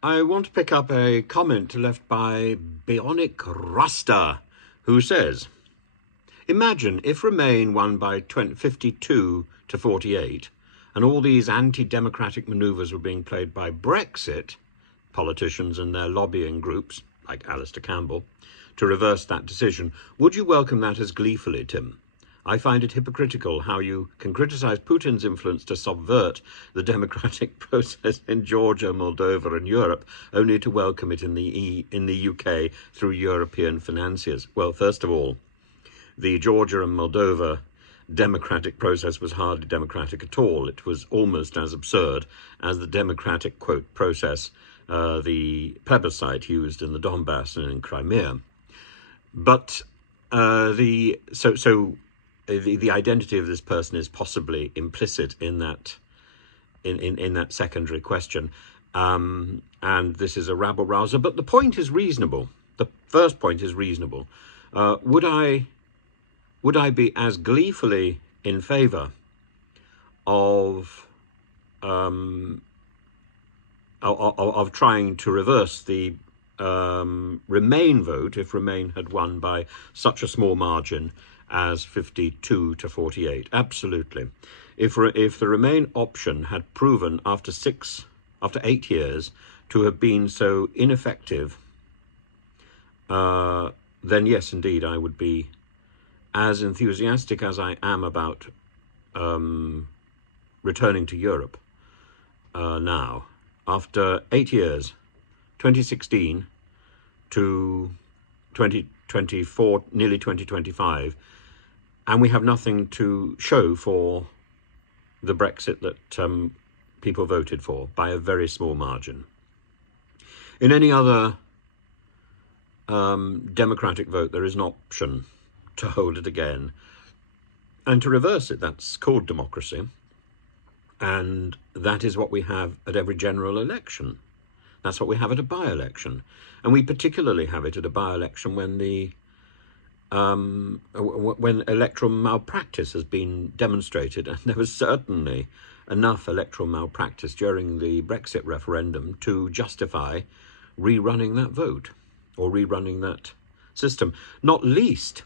I want to pick up a comment left by Bionic Rasta, who says, imagine if Remain won by 52 to 48 and all these anti-democratic manoeuvres were being played by Brexit politicians and their lobbying groups, like Alastair Campbell, to reverse that decision. Would you welcome that as gleefully, Tim? I find it hypocritical how you can criticise Putin's influence to subvert the democratic process in Georgia, Moldova and Europe, only to welcome it in the UK through European financiers. Well, first of all, the Georgia and Moldova democratic process was hardly democratic at all. It was almost as absurd as the democratic, quote, process, the plebiscite used in the Donbass and in Crimea. But the identity of this person is possibly implicit in that in that secondary question, and this is a rabble rouser. But the point is reasonable. The first point is reasonable. Would I be as gleefully in favour of trying to reverse the Remain vote if Remain had won by such a small margin as 52 to 48? Absolutely. If the Remain option had proven after 8 years to have been so ineffective, then yes, indeed, I would be as enthusiastic as I am about returning to Europe now. After 8 years, 2016 to 2024, nearly 2025, and we have nothing to show for the Brexit that people voted for by a very small margin. In any other democratic vote, there is an option to hold it again and to reverse it. That's called democracy, and that is what we have at every general election. That's what we have at a by-election, and we particularly have it at a by-election when when electoral malpractice has been demonstrated, and there was certainly enough electoral malpractice during the Brexit referendum to justify rerunning that vote or rerunning that system, not least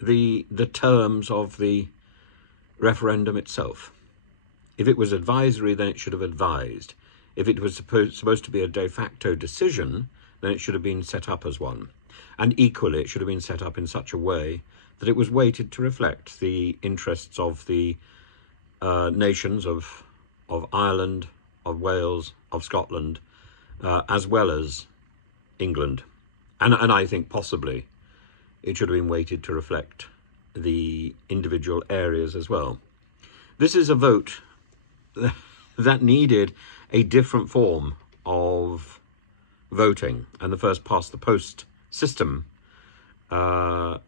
the terms of the referendum itself. If it was advisory, then it should have advised. If it was supposed to be a de facto decision, then it should have been set up as one. And equally, it should have been set up in such a way that it was weighted to reflect the interests of the nations of Ireland, of Wales, of Scotland, as well as England. And I think possibly it should have been weighted to reflect the individual areas as well. This is a vote that needed a different form of voting, and the first past the post system, the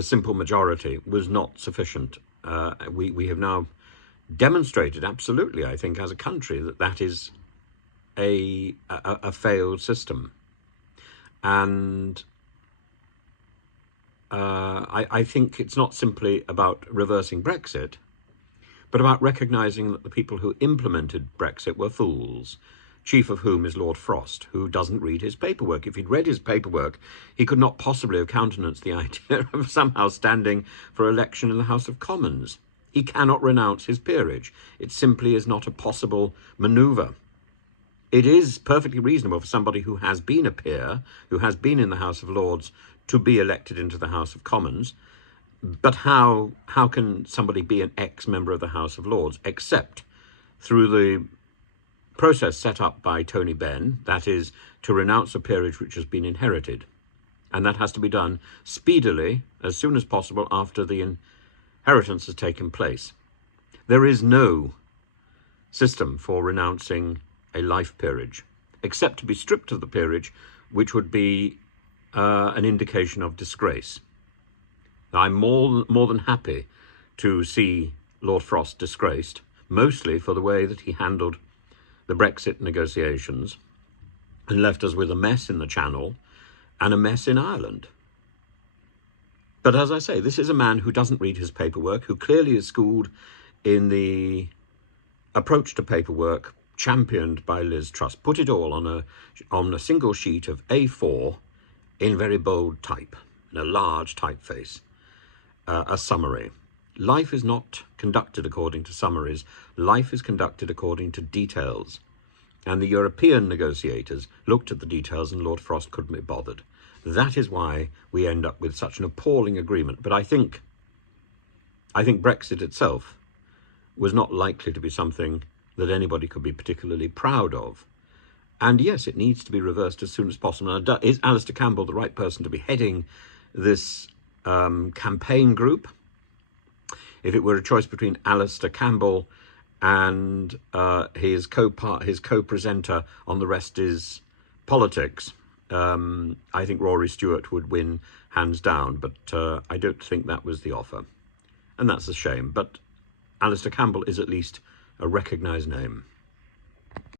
simple majority, was not sufficient. We have now demonstrated absolutely, I think, as a country, that is a failed system. And I think it's not simply about reversing Brexit, but about recognising that the people who implemented Brexit were fools, chief of whom is Lord Frost, who doesn't read his paperwork. If he'd read his paperwork, he could not possibly have countenanced the idea of somehow standing for election in the House of Commons. He cannot renounce his peerage. It simply is not a possible manoeuvre. It is perfectly reasonable for somebody who has been a peer, who has been in the House of Lords, to be elected into the House of Commons. But how can somebody be an ex-member of the House of Lords except through the process set up by Tony Benn, that is, to renounce a peerage which has been inherited? And that has to be done speedily, as soon as possible after the inheritance has taken place. There is no system for renouncing a life peerage, except to be stripped of the peerage, which would be an indication of disgrace. I'm more than happy to see Lord Frost disgraced, mostly for the way that he handled the Brexit negotiations and left us with a mess in the Channel and a mess in Ireland. But as I say, this is a man who doesn't read his paperwork, who clearly is schooled in the approach to paperwork championed by Liz Truss, put it all on a single sheet of A4 in very bold type, in a large typeface, a summary. Life is not conducted according to summaries. Life is conducted according to details. And the European negotiators looked at the details, and Lord Frost couldn't be bothered. That is why we end up with such an appalling agreement. But I think Brexit itself was not likely to be something that anybody could be particularly proud of. And yes, it needs to be reversed as soon as possible. Now, is Alastair Campbell the right person to be heading this campaign group? If it were a choice between Alastair Campbell and his co-presenter on The Rest Is Politics, I think Rory Stewart would win hands down, but I don't think that was the offer. And that's a shame, but Alastair Campbell is at least a recognised name.